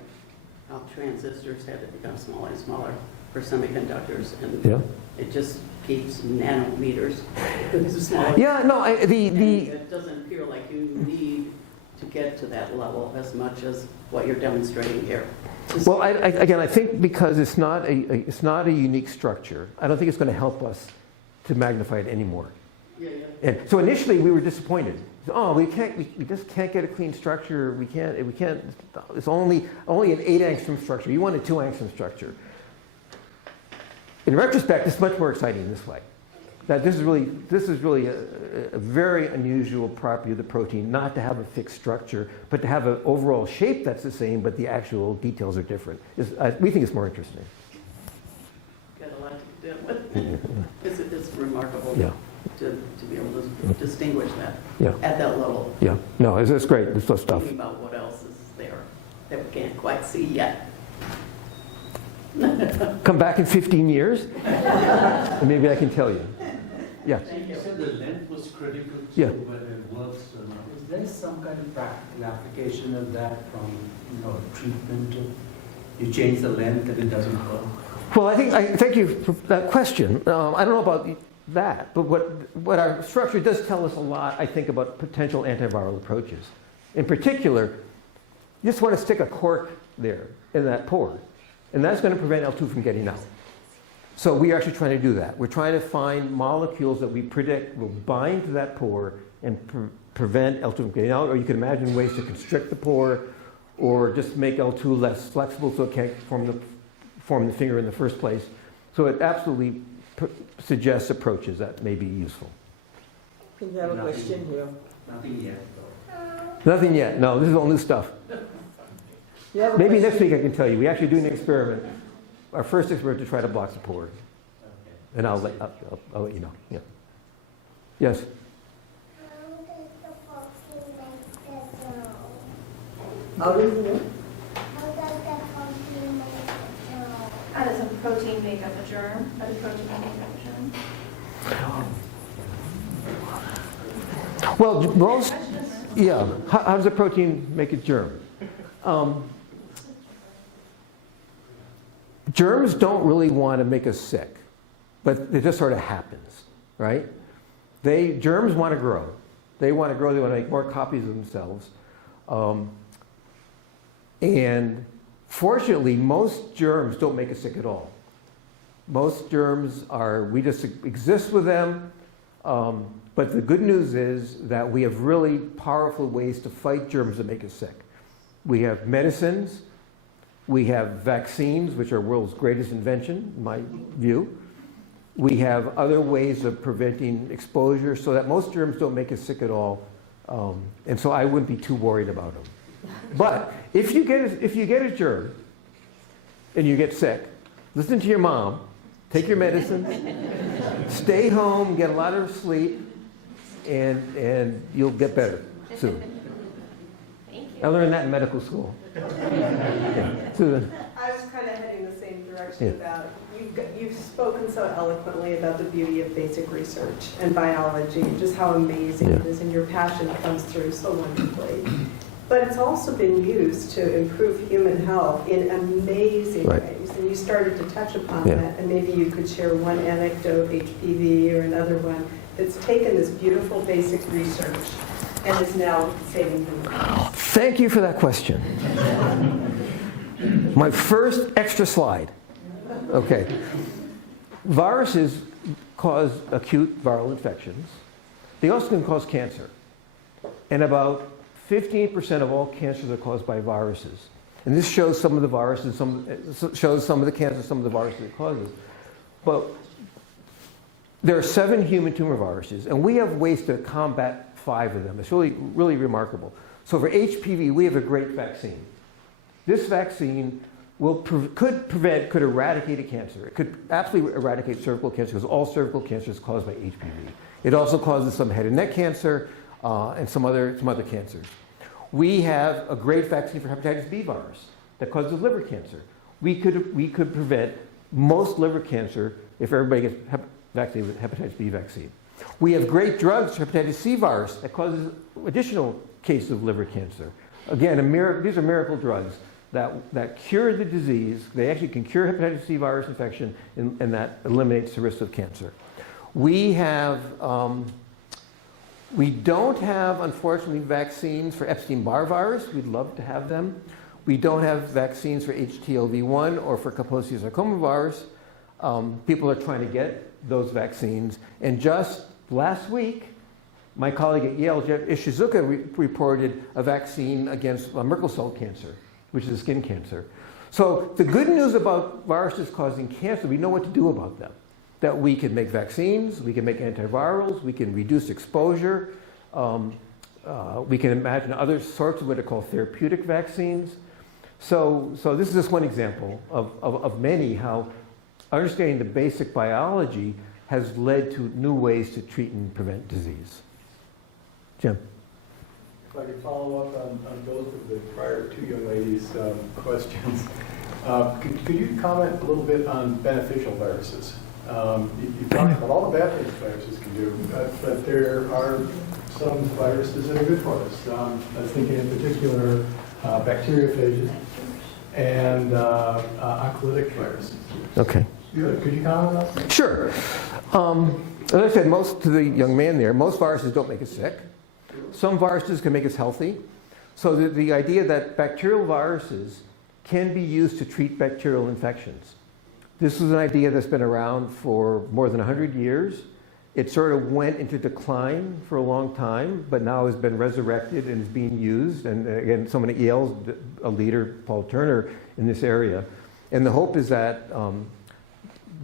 how transistors had to become smaller and smaller for semiconductors, and Yeah. it just keeps nanometers. It's smaller. Yeah, no, And it doesn't appear like you need to get to that level as much as what you're demonstrating here. well, again, I think because it's not a unique structure, I don't think it's going to help us to magnify it anymore. Yeah. And so initially we were disappointed. Oh, we just can't get a clean structure. We can't. It's only an 8 angstrom structure. You want a 2 angstrom structure. In retrospect, it's much more exciting this way. That this is really a very unusual property of the protein, not to have a fixed structure, but to have an overall shape that's the same, but the actual details are different. We think it's more interesting. Got a lot to do with. It's remarkable Yeah. to be able to distinguish that Yeah. at that level. Yeah. No, it's great. It's stuff. Thinking about what else is there that we can't quite see yet. Come back in 15 years, and maybe I can tell you. Yeah. Thank You you. said the length was critical to Yeah. whether it works or not. Is there some kind of practical application of that from, treatment? You change the length and it doesn't work? Well, thank you for that question. I don't know about that, but what our structure does tell us a lot, I think, about potential antiviral approaches. In particular, you just want to stick a cork there in that pore, and that's going to prevent L2 from getting out. So we're actually trying to do that. We're trying to find molecules that we predict will bind to that pore and prevent L2 from getting out, or you can imagine ways to constrict the pore or just make L2 less flexible so it can't form the finger in the first place. So it absolutely suggests approaches that may be useful. We have a question here. Nothing yet, though. Nothing yet. No, this is all new stuff. We have a Maybe question. next week I can tell you. We actually do an experiment. Our first experiment to try to block the pore. Okay. And I'll let you know. Yeah. Yes? How do you know? How does a protein make up a germ? How does protein make up a germ? Well, most, yeah. How does a protein make a germ? Germs don't really want to make us sick, but it just sort of happens, right? Germs want to grow. They want to grow. They want to make more copies of themselves. And fortunately, most germs don't make us sick at all. Most germs we just exist with them. But the good news is that we have really powerful ways to fight germs that make us sick. We have medicines. We have vaccines, which are the world's greatest invention, in my view. We have other ways of preventing exposure so that most germs don't make us sick at all. And so I wouldn't be too worried about them. But if you get a germ and you get sick, listen to your mom, take your medicine, stay home, get a lot of sleep, and you'll get better soon. Thank you. I learned that in medical school. Yeah. Susan? I was kind of heading the same direction Yeah. about, you've spoken so eloquently about the beauty of basic research and biology, and just how amazing it is, and your passion comes through so wonderfully. But it's also been used to improve human health in amazing Right. ways, and you started to touch upon Yeah. that, and maybe you could share one anecdote, HPV or another one, that's taken this beautiful basic research and is now saving human lives. Thank you for that question. My first extra slide. Okay. Viruses cause acute viral infections. They also can cause cancer. And about 15% of all cancers are caused by viruses. And this shows some of the viruses, shows some of the cancer, some of the viruses it causes. But there are 7 human tumor viruses, and we have ways to combat 5 of them. It's really, really remarkable. So for HPV, we have a great vaccine. This vaccine could eradicate a cancer. It could absolutely eradicate cervical cancer, because all cervical cancer is caused by HPV. It also causes some head and neck cancer and some other cancers. We have a great vaccine for hepatitis B virus that causes liver cancer. We could prevent most liver cancer if everybody gets vaccinated with hepatitis B vaccine. We have great drugs for hepatitis C virus that causes additional cases of liver cancer. Again, these are miracle drugs that cure the disease. They actually can cure hepatitis C virus infection, and that eliminates the risk of cancer. We don't have, unfortunately, vaccines for Epstein-Barr virus. We'd love to have them. We don't have vaccines for HTLV1 or for Kaposi sarcoma virus. People are trying to get those vaccines. And just last week, my colleague at Yale, Jeff Ishizuka, reported a vaccine against Merkel cell cancer, which is a skin cancer. So the good news about viruses causing cancer, we know what to do about them. That we can make vaccines, we can make antivirals, we can reduce exposure, we can imagine other sorts of what are called therapeutic vaccines. So this is just one example of many, how understanding the basic biology has led to new ways to treat and prevent disease. Jim? If I could follow up on both of the prior 2 young ladies' questions. Could you comment a little bit on beneficial viruses? You talked about all the bad things viruses can do, but there are some viruses that are good for us. I was thinking in particular bacteriophages and oncolytic viruses. Okay. Could you comment on that? Sure. As I said, to the young man there, most viruses don't make us sick. Some viruses can make us healthy. So the idea that bacterial viruses can be used to treat bacterial infections. This is an idea that's been around for more than 100 years. It sort of went into decline for a long time, but now has been resurrected and is being used. And again, someone at Yale's a leader, Paul Turner, in this area. And the hope is that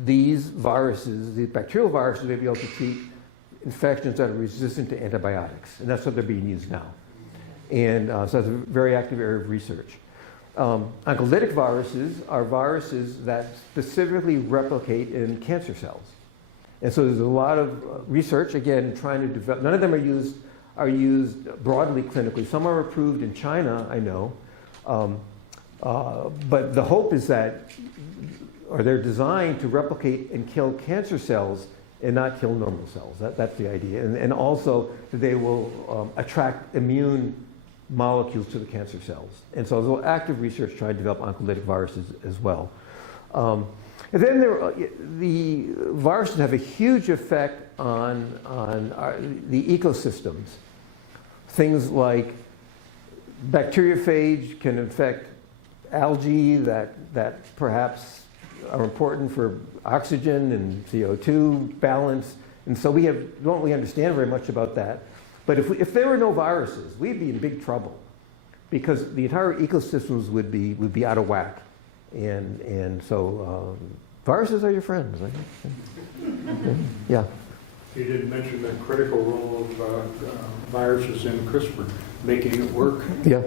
these viruses, these bacterial viruses, may be able to treat infections that are resistant to antibiotics. And that's what they're being used now. And so that's a very active area of research. Oncolytic viruses are viruses that specifically replicate in cancer cells. And so there's a lot of research, again, trying to develop. None of them are used broadly clinically. Some are approved in China, I know. But the hope is that, or they're designed to replicate and kill cancer cells and not kill normal cells. That's the idea. And also that they will attract immune molecules to the cancer cells. And so there's active research trying to develop oncolytic viruses as well. And then the viruses have a huge effect on the ecosystems. Things like bacteriophage can infect algae that perhaps are important for oxygen and CO2 balance. And so we don't really understand very much about that. But if there were no viruses, we'd be in big trouble, because the entire ecosystems would be out of whack. And so viruses are your friends. Yeah. You did mention the critical role of viruses in CRISPR, making it work. Yeah.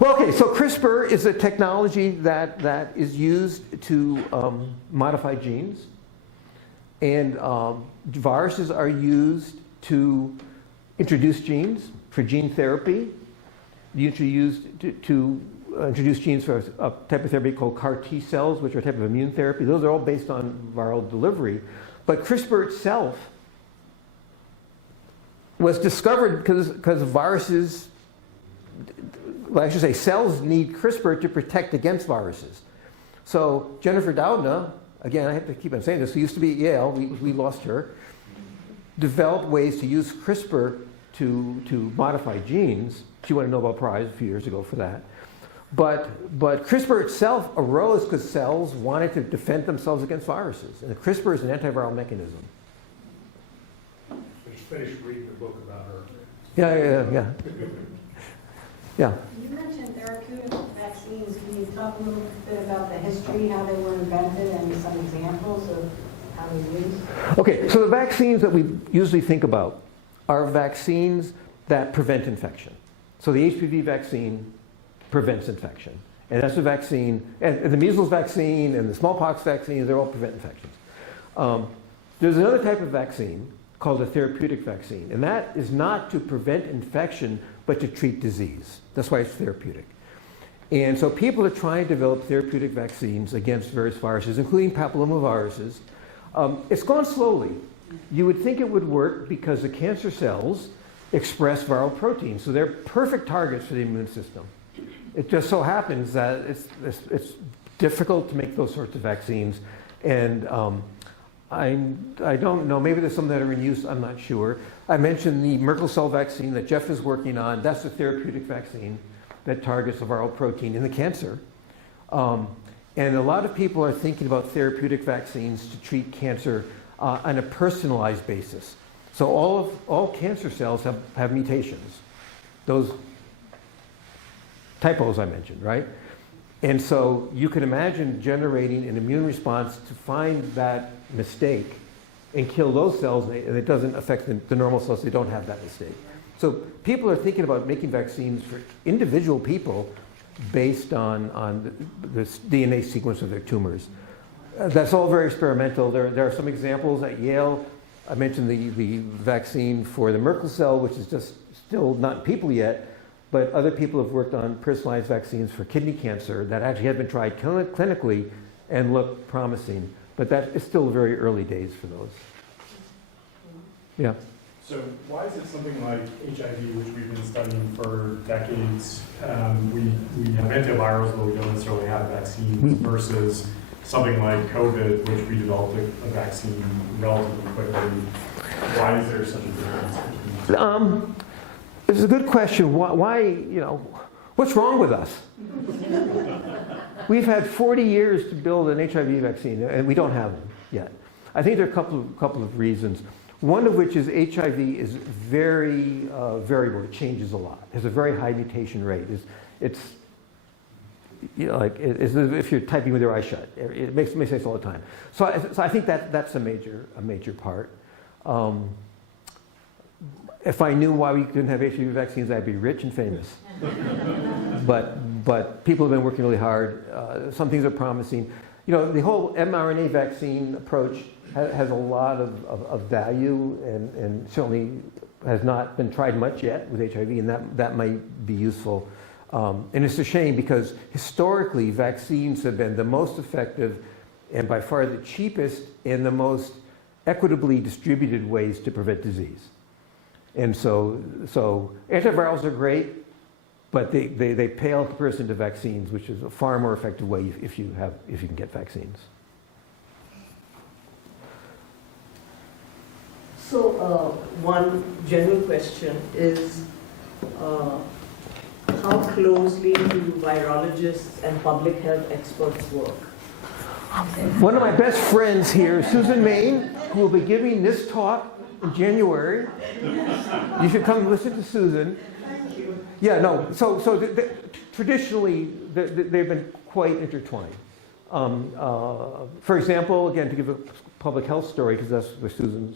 Well, okay, so CRISPR is a technology that is used to modify genes. And viruses are used to introduce genes for gene therapy. Used to introduced genes for a type of therapy called CAR T cells, which are a type of immune therapy. Those are all based on viral delivery. But CRISPR itself was discovered because viruses, well, I should say cells need CRISPR to protect against viruses. So Jennifer Doudna, again, I have to keep on saying this, who used to be at Yale, we lost her, developed ways to use CRISPR to modify genes. She won a Nobel Prize a few years ago for that. But CRISPR itself arose because cells wanted to defend themselves against viruses. And CRISPR is an antiviral mechanism. Just finished reading the book about her. Yeah. Yeah. You mentioned therapeutic vaccines. Can you talk a little bit about the history, how they were invented, and some examples of how they used? Okay, so the vaccines that we usually think about are vaccines that prevent infection. So the HPV vaccine prevents infection. And that's a vaccine, and the measles vaccine and the smallpox vaccine, they all prevent infections. There's another type of vaccine called a therapeutic vaccine, and that is not to prevent infection, but to treat disease. That's why it's therapeutic. And so people are trying to develop therapeutic vaccines against various viruses, including papillomaviruses. It's gone slowly. You would think it would work because the cancer cells express viral proteins, so they're perfect targets for the immune system. It just so happens that it's difficult to make those sorts of vaccines, and I don't know, maybe there's some that are in use, I'm not sure. I mentioned the Merkel cell vaccine that Jeff is working on. That's a therapeutic vaccine that targets a viral protein in the cancer. And a lot of people are thinking about therapeutic vaccines to treat cancer on a personalized basis. So all cancer cells have mutations. Those typos I mentioned, right? And so you can imagine generating an immune response to find that mistake and kill those cells, and it doesn't affect the normal cells, they don't have that mistake. So people are thinking about making vaccines for individual people based on the DNA sequence of their tumors. That's all very experimental. There are some examples at Yale. I mentioned the vaccine for the Merkel cell, which is just still not in people yet, but other people have worked on personalized vaccines for kidney cancer that actually have been tried clinically and look promising. But that is still very early days for those. Yeah. So why is it something like HIV, which we've been studying for decades, we have antivirals, but we don't necessarily have vaccines, versus something like COVID, which we developed a vaccine relatively quickly? Why is there such a difference? It's a good question. Why, what's wrong with us? We've had 40 years to build an HIV vaccine, and we don't have them yet. I think there are a couple of reasons. One of which is HIV is very variable. It changes a lot. It has a very high mutation rate. It's it's as if you're typing with your eyes shut. It makes sense all the time. So I think that's a major part. If I knew why we couldn't have HIV vaccines, I'd be rich and famous. But people have been working really hard. Some things are promising. The whole mRNA vaccine approach has a lot of value and certainly has not been tried much yet with HIV, and that might be useful. And it's a shame because historically vaccines have been the most effective and by far the cheapest and the most equitably distributed ways to prevent disease. And so antivirals are great, but they pale in comparison to vaccines, which is a far more effective way if you can get vaccines. So one general question is, how closely do virologists and public health experts work? One of my best friends here, Susan Main, who will be giving this talk in January. You should come listen to Susan. Thank you. Yeah, no. So traditionally, they've been quite intertwined. For example, again, to give a public health story, because that's where Susan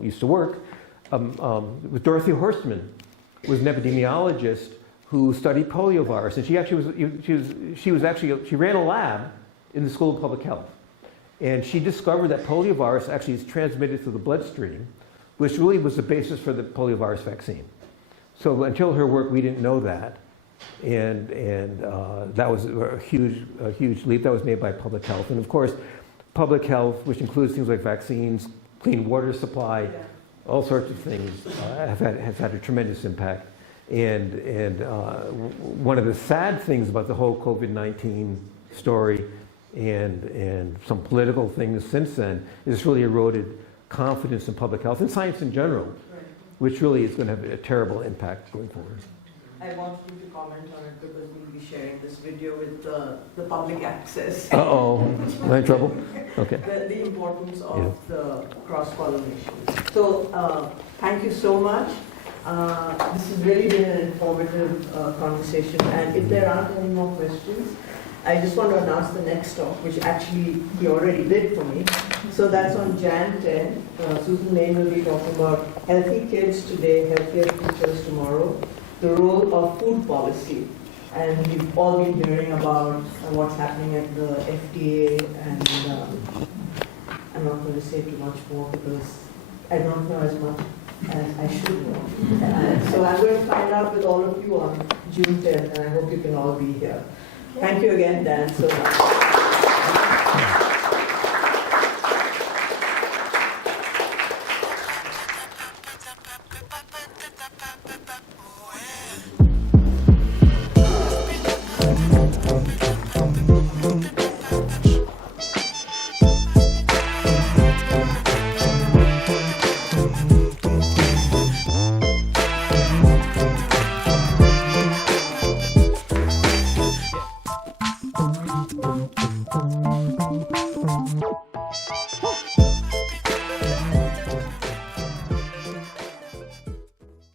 used to work, with Dorothy Horstman, was an epidemiologist who studied poliovirus, and she ran a lab in the School of Public Health, and she discovered that poliovirus actually is transmitted through the bloodstream, which really was the basis for the poliovirus vaccine. So until her work, we didn't know that. And that was a huge leap that was made by public health. And of course, public health, which includes things like vaccines, clean water supply, all sorts of things, has had a tremendous impact. And one of the sad things about the whole COVID-19 story and some political things since then is it's really eroded confidence in public health and science in general, which really is going to have a terrible impact going forward. I want you to comment on it because we'll be sharing this video with the public access. Uh-oh, am I in trouble? Okay. The importance of the cross-pollination. So thank you so much. This has really been an informative conversation, and if there aren't any more questions, I just want to announce the next talk, which actually he already did for me. So that's on Jan 10. Susan Lane will be talking about healthy kids today, healthier futures tomorrow, the role of food policy. And we've all been hearing about what's happening at the FDA, and I'm not going to say too much more because I don't know as much as I should know. So I'm going to find out with all of you on June 10th, and I hope you can all be here. Thank you again, Dan, so much. Yeah.